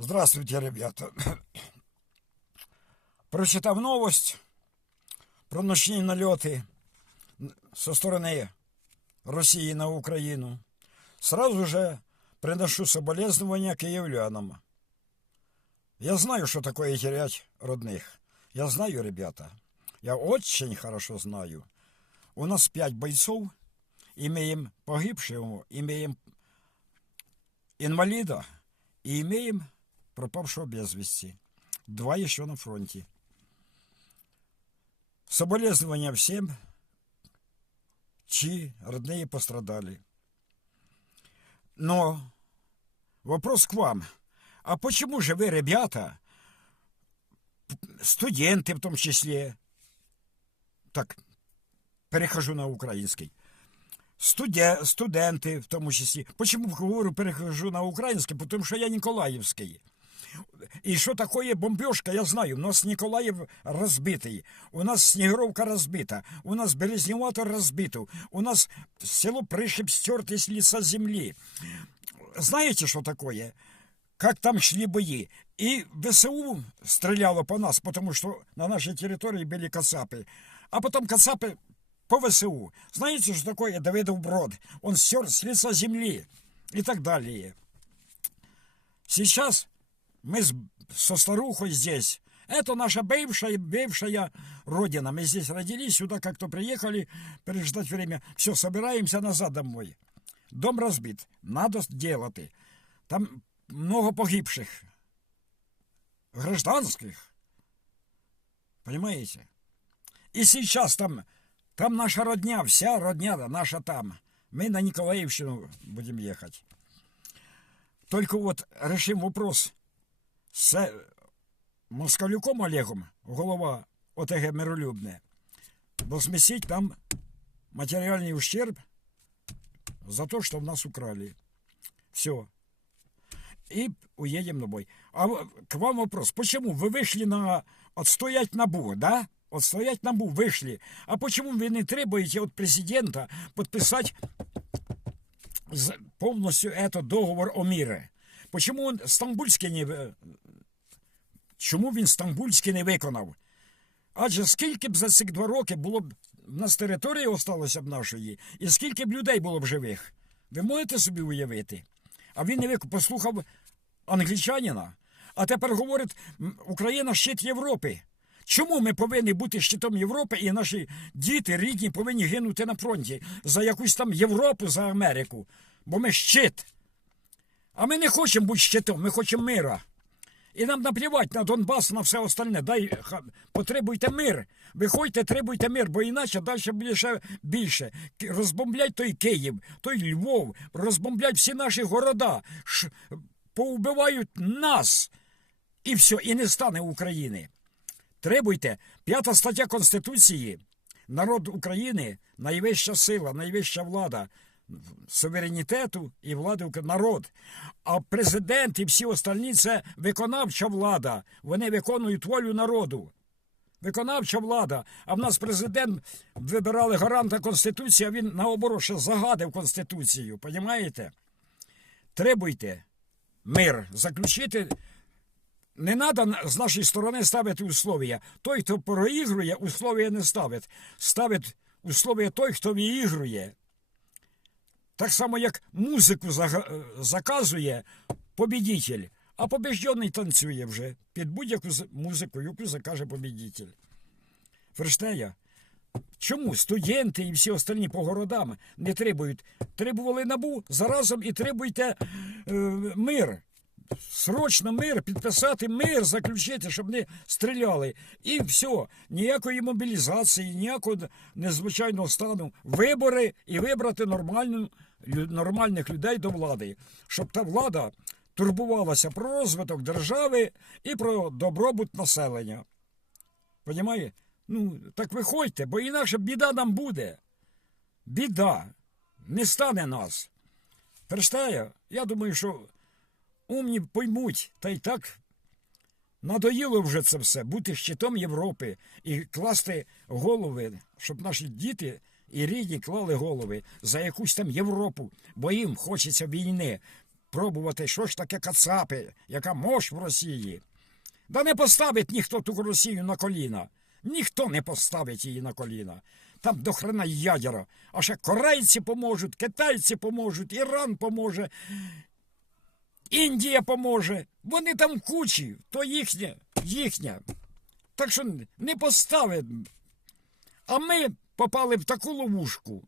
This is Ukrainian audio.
Здравствуйте, ребята. Прочитав новость про ночні нальоти со сторони Росії на Україну. Сразу же приношу соболезнования киевлянам. Я знаю, что такое терять родных. Я знаю, ребята. Я очень хорошо знаю. У нас пять бойцов, имеем погибшего, имеем инвалида и имеем пропавшего без вести. Два еще на фронте. Соболезнования всем, чьи родные пострадали. Но вопрос к вам. А почему же вы, ребята, п- студенты в том числе, так, перехожу на украинский, Студе, студенти в тому числі. Почему говорю, перехожу на український? Потому що я Ніколаївський. І що таке бомбежка, я знаю. У нас Ніколаїв розбитий, у нас Снігуровка розбита, у нас Березніватор розбито, у нас село Пришиб стерто с лица земли. Знаете, что такое? Как там шли бои. И ВСУ стреляло по нас, потому что на нашей территории были кацапы. А потом кацапы по ВСУ. Знаете, что такое Давидов Брод? Он стер с лица земли и так далее. Сейчас мы с, со старухой здесь. Это наша бывшая, бывшая родина. Мы здесь родились, сюда как-то приехали, переждать время. Все, собираемся назад домой. Дом разбит. Надо делать. Там много погибших. Гражданских. Понимаете? И сейчас там, там наша родня, вся родня наша там. Мы на Николаевщину будем ехать. Только вот решим вопрос с Москалюком Олегом, голова ОТГ Миролюбне, возместить там материальный ущерб за то, что в нас украли. Все. И уедем на бой. А в- к вам вопрос. Почему вы вышли на отстоять НАБУ, да? Отстоять НАБУ вышли. А почему вы не требуете от президента подписать з- полностью этот договор о мире? Почему он Стамбульський не... Чому він Стамбульський не виконав? Адже скільки б за ці два роки було б в нас території осталося б нашої, і скільки б людей було б живих? Ви можете собі уявити? А він не виконав, послухав англічанина, а тепер говорить, Україна щит Європи. Чому ми повинні бути щитом Європи і наші діти рідні повинні гинути на фронті за якусь там Європу, за Америку? Бо ми щит. А ми не хочемо бути щитом, ми хочемо мира. І нам наплівати на Донбас, на все остальне. Дай потребуйте мир. Виходьте, требуйте мир, бо іначе далі буде ще більше. Розбомблять той Київ, той Львов, розбомблять всі наші города, ш... поубивають нас. І все, і не стане України. Требуйте. П'ята стаття Конституції. Народ України найвища сила, найвища влада суверенітету і влади народ. А президент і всі остальні це виконавча влада. Вони виконують волю народу. Виконавча влада. А в нас президент вибирали гаранта Конституції, а він наоборот ще загадив Конституцію. Понімаєте? Требуйте мир, заключити. Не треба з нашої сторони ставити условия. Той, хто проігрує, условия не ставить. Ставить условия той, хто виігрує. Так само, як музику е, заказує побідітель, а побіждений танцює вже під будь-яку музику, яку закаже побідітель. Фрештея, чому студенти і всі остальні по городам не требують? Требували набу заразом і требуйте е, мир. Срочно мир, підписати мир, заключити, щоб не стріляли. І все. Ніякої мобілізації, ніякого незвичайного стану. Вибори і вибрати нормальну, нормальних людей до влади. Щоб та влада турбувалася про розвиток держави і про добробут населення. Понімає? Ну, так виходьте, бо інакше біда нам буде. Біда. Не стане нас. Перестає, я думаю, що умні поймуть, та й так надоїло вже це все, бути щитом Європи і класти голови, щоб наші діти і рідні клали голови за якусь там Європу, бо їм хочеться війни. пробувати, що ж таке кацапи, яка мощ в Росії. Да не поставить ніхто ту Росію на коліна. Ніхто не поставить її на коліна. Там до хрена ядера. А ще корейці поможуть, китайці поможуть, Іран поможе, Індія поможе. Вони там кучі, то їхня, їхня. Так що не поставить. А ми попали в таку ловушку,